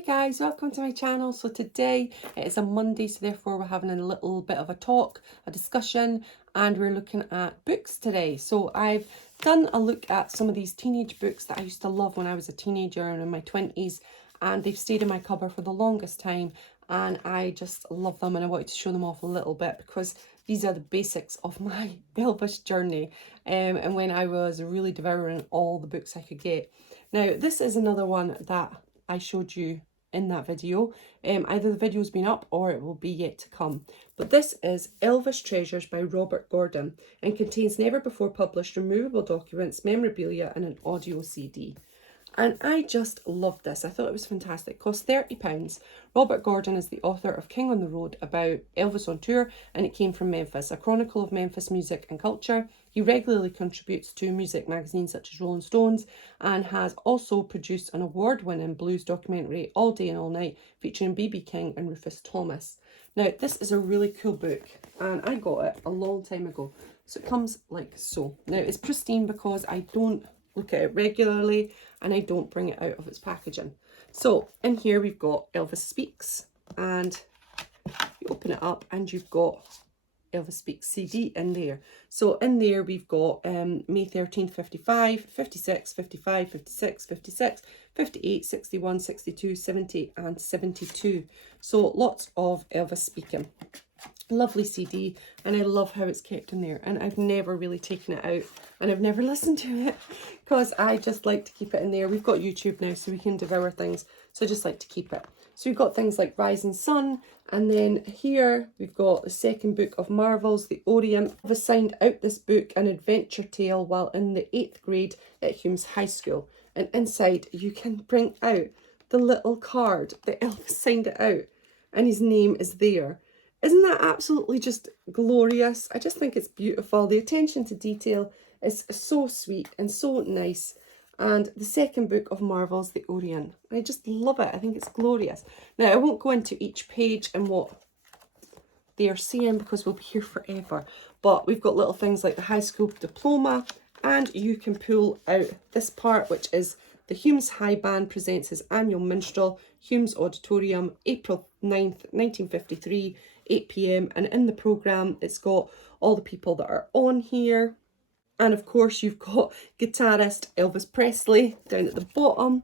Hey guys, welcome to my channel. So today it is a Monday, so therefore we're having a little bit of a talk, a discussion, and we're looking at books today. So I've done a look at some of these teenage books that I used to love when I was a teenager and in my 20s, and they've stayed in my cupboard for the longest time, and I just love them, and I wanted to show them off a little bit because these are the basics of my Elvis journey, and when I was really devouring all the books I could get. Now this is another one that I showed you in that video. Either the video's been up or it will be yet to come. But this is Elvis Treasures by Robert Gordon and contains never before published removable documents, memorabilia and an audio CD. And I just loved this. I thought it was fantastic. It cost £30. Robert Gordon is the author of King on the Road, about Elvis on tour, and it came from Memphis, a chronicle of Memphis music and culture. He regularly contributes to music magazines such as Rolling Stones and has also produced an award-winning blues documentary, All Day and All Night, featuring B.B. King and Rufus Thomas. Now, this is a really cool book, and I got it a long time ago. So it comes like so. Now, it's pristine because I don't look at it regularly and I don't bring it out of its packaging. So in here we've got Elvis Speaks, and you open it up and you've got Elvis Speaks CD in there. So in there we've got May 13th, 55, 56, 55, 56, 56, 58, 61, 62, 70 and 72. So lots of Elvis speaking. Lovely CD, and I love how it's kept in there, and I've never really taken it out and I've never listened to it because I just like to keep it in there. We've got YouTube now so we can devour things, so I just like to keep it. So we've got things like Rising Sun, and then here we've got the second book of Marvels, The Orient. I've assigned out this book, an adventure tale while in the 8th grade at Hume's High School, and inside you can bring out the little card that Elvis signed it out and his name is there. Isn't that absolutely just glorious? I just think it's beautiful. The attention to detail is so sweet and so nice. And the second book of Marvels, The Orient. I just love it. I think it's glorious. Now, I won't go into each page and what they are saying because we'll be here forever. But we've got little things like the high school diploma, and you can pull out this part, which is the Hume's High Band presents his annual minstrel, Hume's Auditorium, April 9th, 1953. 8 p.m. and in the programme it's got all the people that are on here, and of course you've got guitarist Elvis Presley down at the bottom,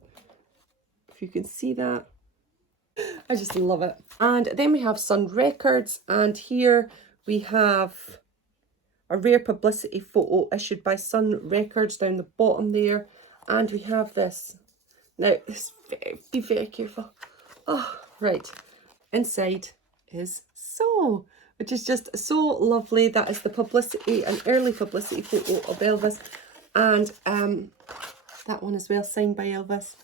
if you can see that. I just love it. And then we have Sun Records, and here we have a rare publicity photo issued by Sun Records down the bottom there, and we have this. Now be very careful. Oh, right, inside is so, which is just so lovely. That is the publicity, an early publicity photo of Elvis, and that one as well, signed by Elvis.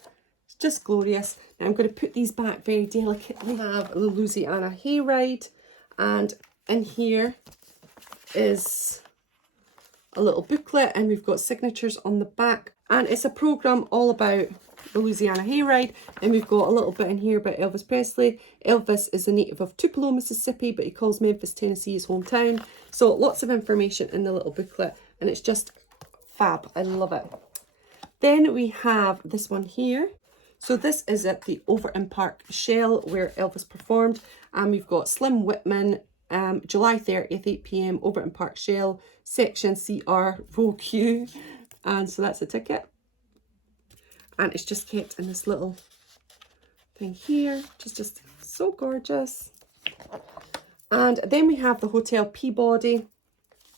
It's just glorious. Now I'm going to put these back very delicately. We have the Louisiana Hayride, and in here is a little booklet, and we've got signatures on the back, and it's a program all about the Louisiana Hayride, and we've got a little bit in here about Elvis Presley. Elvis is a native of Tupelo, Mississippi, but he calls Memphis, Tennessee his hometown. So lots of information in the little booklet, and it's just fab. I love it. Then we have this one here. So this is at the Overton Park Shell where Elvis performed, and we've got Slim Whitman, July 30th, 8 p.m, Overton Park Shell, section CR, row Q, and so that's a ticket. And it's just kept in this little thing here, which is just so gorgeous. And then we have the Hotel Peabody,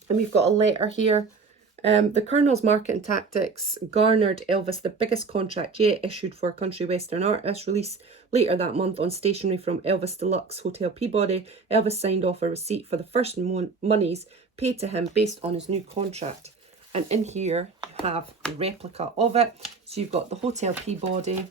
and we've got a letter here. The Colonel's marketing tactics garnered Elvis the biggest contract yet issued for a country western artist. Release later that month on stationery from Elvis Deluxe Hotel Peabody. Elvis signed off a receipt for the first monies paid to him based on his new contract. And in here you have a replica of it. So you've got the Hotel Peabody,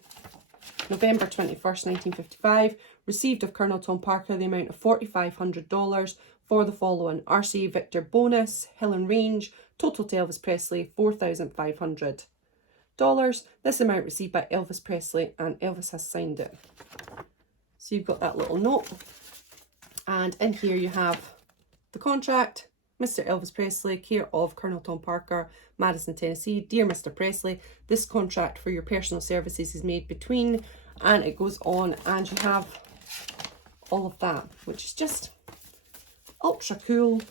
November 21st, 1955. Received of Colonel Tom Parker the amount of $4,500 for the following: RCA Victor bonus, Hill and Range, total to Elvis Presley $4,500. This amount received by Elvis Presley, and Elvis has signed it. So you've got that little note, and in here you have the contract. Mr. Elvis Presley, care of Colonel Tom Parker, Madison, Tennessee. Dear Mr. Presley, this contract for your personal services is made between and it goes on, and you have all of that, which is just ultra cool.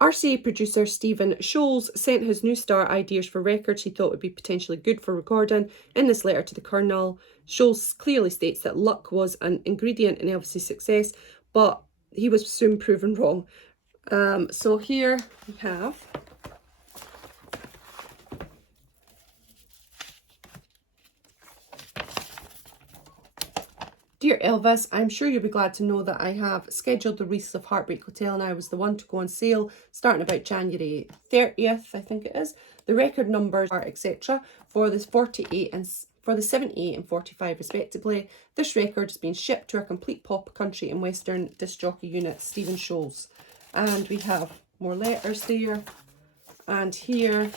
RCA producer Stephen Scholes sent his new star ideas for records he thought would be potentially good for recording. In this letter to the Colonel, Scholes clearly states that luck was an ingredient in Elvis's success, but he was soon proven wrong. So here we have Dear Elvis, I'm sure you'll be glad to know that I have scheduled the Wreaths of Heartbreak Hotel, and I was the one to go on sale starting about January 30th, I think it is. The record numbers are etc. for the 48 and for the 78 and 45 respectively. This record has been shipped to our complete pop country and western disc jockey unit, Stephen Scholes. And we have more letters there. And here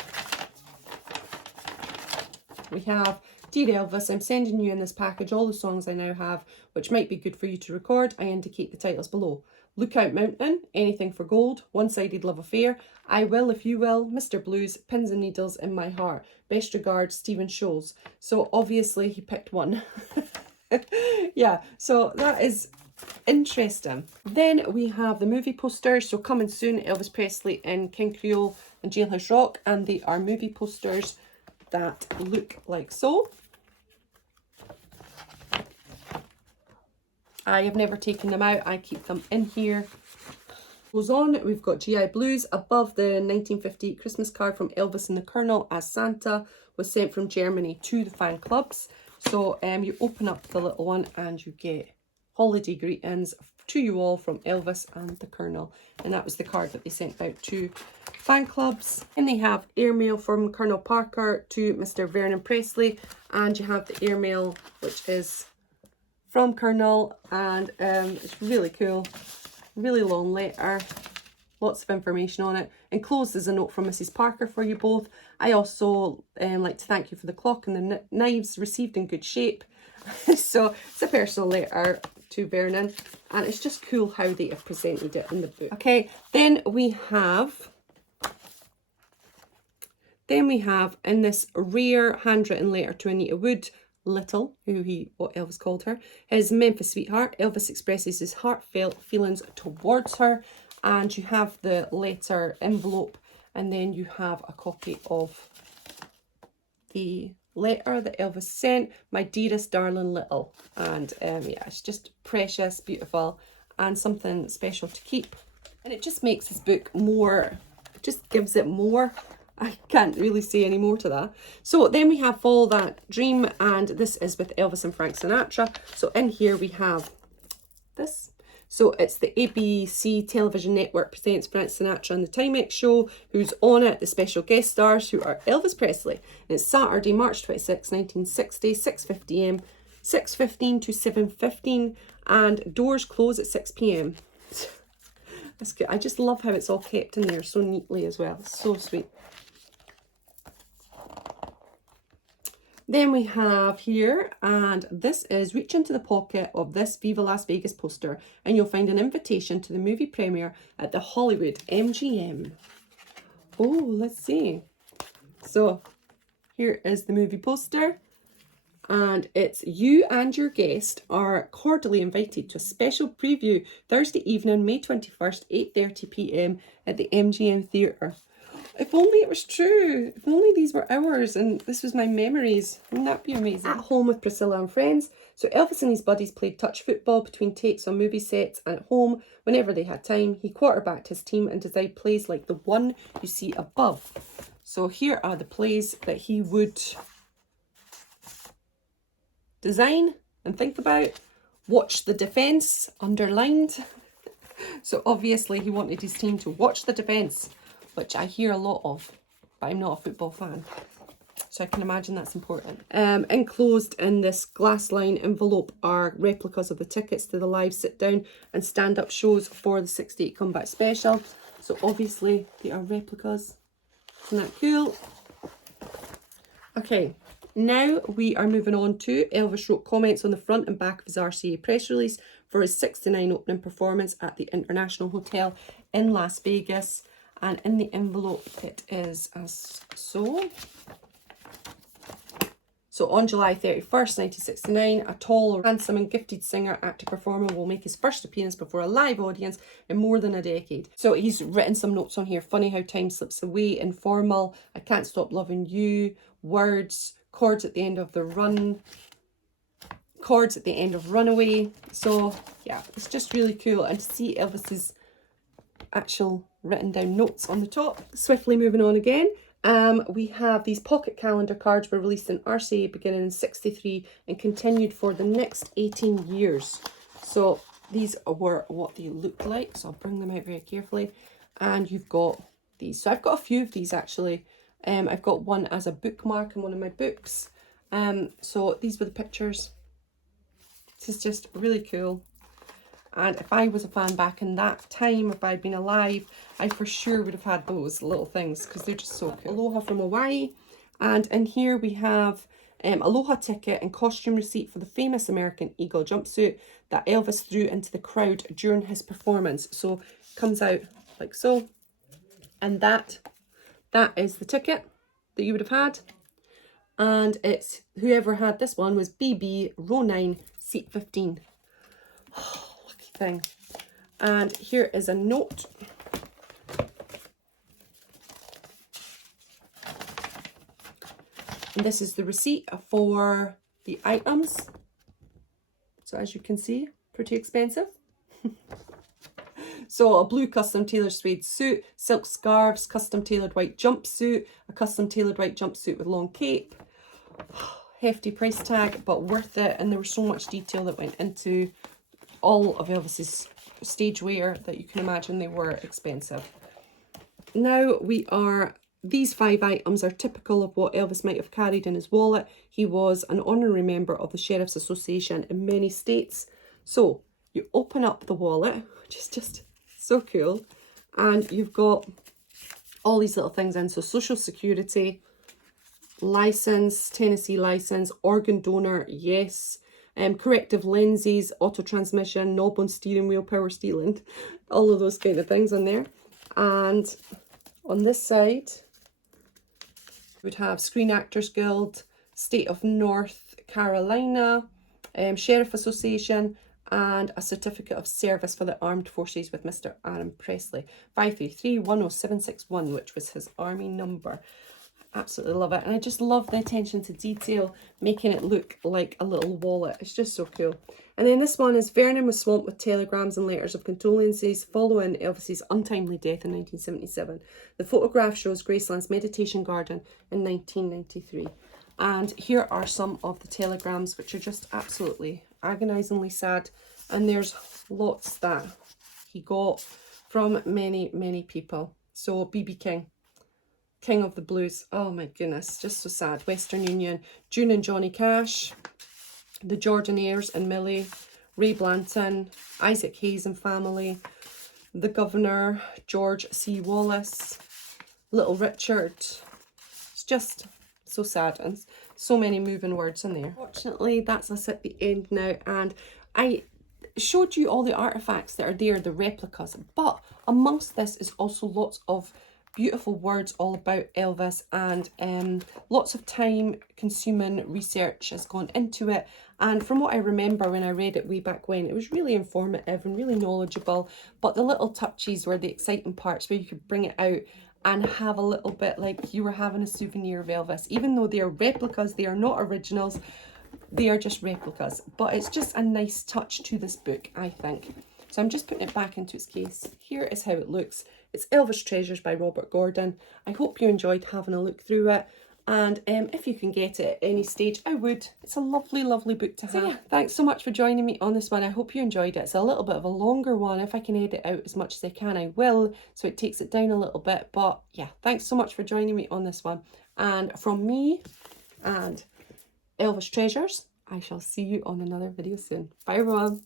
we have, Dear Elvis, I'm sending you in this package all the songs I now have, which might be good for you to record. I indicate the titles below. Lookout Mountain, Anything for Gold, One-Sided Love Affair, I Will If You Will, Mr. Blues, Pins and Needles in My Heart. Best regards, Stephen Scholes. So obviously he picked one. Yeah, so that is interesting. Then we have the movie posters. So coming soon, Elvis Presley in King Creole and Jailhouse Rock, and they are movie posters that look like so. I have never taken them out. I keep them in here. Goes on, we've got GI Blues. Above, the 1958 Christmas card from Elvis and the Colonel as Santa was sent from Germany to the fan clubs. So you open up the little one and you get holiday greetings to you all from Elvis and the Colonel. And that was the card that they sent out to fan clubs. And they have airmail from Colonel Parker to Mr. Vernon Presley. And you have the airmail, which is from Colonel, and it's really cool. Really long letter, lots of information on it. Enclosed is a note from Mrs. Parker for you both. I also like to thank you for the clock and the knives received in good shape. So it's a personal letter to Vernon, and it's just cool how they have presented it in the book. Okay, then we have in this rare handwritten letter to Anita Wood, Little, what Elvis called her, his Memphis sweetheart. Elvis expresses his heartfelt feelings towards her, and you have the letter envelope, and then you have a copy of the letter that Elvis sent. My dearest darling Little, and yeah, it's just precious, beautiful, and something special to keep, and it just makes this book more, it just gives it more. I can't really say any more to that. So then we have Follow That Dream, and this is with Elvis and Frank Sinatra. So in here we have this. So it's the ABC television network presents Frank Sinatra and the Timex show. Who's on it? The special guest stars, who are Elvis Presley. And it's Saturday, March 26, 1960, 6:15 to 7:15, and doors close at 6 p.m. That's good. I just love how it's all kept in there so neatly as well. It's so sweet. Then we have here, and this is reach into the pocket of this Viva Las Vegas poster and you'll find an invitation to the movie premiere at the Hollywood MGM. Oh, let's see. So here is the movie poster, and it's you and your guest are cordially invited to a special preview Thursday evening, May 21st, 8:30 p.m. at the MGM Theatre. If only it was true. If only these were ours and this was my memories. Wouldn't that be amazing? At home with Priscilla and friends. So Elvis and his buddies played touch football between takes on movie sets, and at home, whenever they had time, he quarterbacked his team and designed plays like the one you see above. So here are the plays that he would design and think about. Watch the defence, underlined. So obviously he wanted his team to watch the defence, which I hear a lot of, but I'm not a football fan, so I can imagine that's important. Enclosed in this glass line envelope are replicas of the tickets to the live sit-down and stand-up shows for the 68 Comeback Special. So obviously they are replicas. Isn't that cool? Okay, now we are moving on to Elvis wrote comments on the front and back of his RCA press release for his 69 opening performance at the International Hotel in Las Vegas. And in the envelope it is as so. So on July 31st, 1969, a tall, handsome and gifted singer, actor, performer will make his first appearance before a live audience in more than a decade. So he's written some notes on here. Funny how time slips away, informal, I can't stop loving you, words, chords at the end of the run, chords at the end of Runaway. So yeah, it's just really cool. And to see Elvis's actual written down notes on the top. Swiftly moving on again. We have these pocket calendar cards were released in RCA beginning in 63 and continued for the next 18 years. So these were what they look like. So I'll bring them out very carefully. And you've got these. So I've got a few of these actually. I've got one as a bookmark in one of my books. So these were the pictures. This is just really cool. And if I was a fan back in that time, if I'd been alive, I for sure would have had those little things because they're just so cool. Aloha from Hawaii. And in here we have Aloha ticket and costume receipt for the famous American Eagle jumpsuit that Elvis threw into the crowd during his performance. So it comes out like so. And that is the ticket that you would have had. And it's whoever had this one was BB row 9 seat 15. Oh, lucky thing. And here is a note. And this is the receipt for the items. So as you can see, pretty expensive. So a blue custom tailored suede suit, silk scarves, custom tailored white jumpsuit, a custom tailored white jumpsuit with long cape. Hefty price tag, but worth it. And there was so much detail that went into all of Elvis's stage wear that you can imagine they were expensive. Now these 5 items are typical of what Elvis might have carried in his wallet. He was an honorary member of the Sheriff's Association in many states. So you open up the wallet, which is just so cool. And you've got all these little things in. So Social Security, license, Tennessee license, organ donor, yes. Corrective lenses, auto transmission, knob on steering wheel, power steering, all of those kind of things in there. And on this side, we would have Screen Actors Guild, State of North Carolina, Sheriff Association, and a certificate of service for the armed forces with Mr. Aaron Presley, 533-10761, which was his army number. Absolutely love it. And I just love the attention to detail, making it look like a little wallet. It's just so cool. And then this one is Vernon was swamped with telegrams and letters of condolences following Elvis's untimely death in 1977. The photograph shows Graceland's meditation garden in 1993. And here are some of the telegrams, which are just absolutely agonizingly sad. And there's lots that he got from many, many people. So B.B. King. King of the Blues. Oh my goodness, just so sad. Western Union, June and Johnny Cash, the Jordanaires and Millie, Ray Blanton, Isaac Hayes and family, the Governor, George C. Wallace, Little Richard. It's just so sad and so many moving words in there. Fortunately, that's us at the end now, and I showed you all the artifacts that are there, the replicas, but amongst this is also lots of beautiful words all about Elvis, and lots of time consuming research has gone into it. And from what I remember when I read it way back when, it was really informative and really knowledgeable, but the little touches were the exciting parts where you could bring it out and have a little bit like you were having a souvenir of Elvis. Even though they are replicas, they are not originals, they are just replicas, but it's just a nice touch to this book, I think. So I'm just putting it back into its case. Here is how it looks. It's Elvis Treasures by Robert Gordon. I hope you enjoyed having a look through it. And if you can get it at any stage, I would. It's a lovely, lovely book to have. So yeah, thanks so much for joining me on this one. I hope you enjoyed it. It's a little bit of a longer one. If I can edit out as much as I can, I will. So it takes it down a little bit. But yeah, thanks so much for joining me on this one. And from me and Elvis Treasures, I shall see you on another video soon. Bye everyone.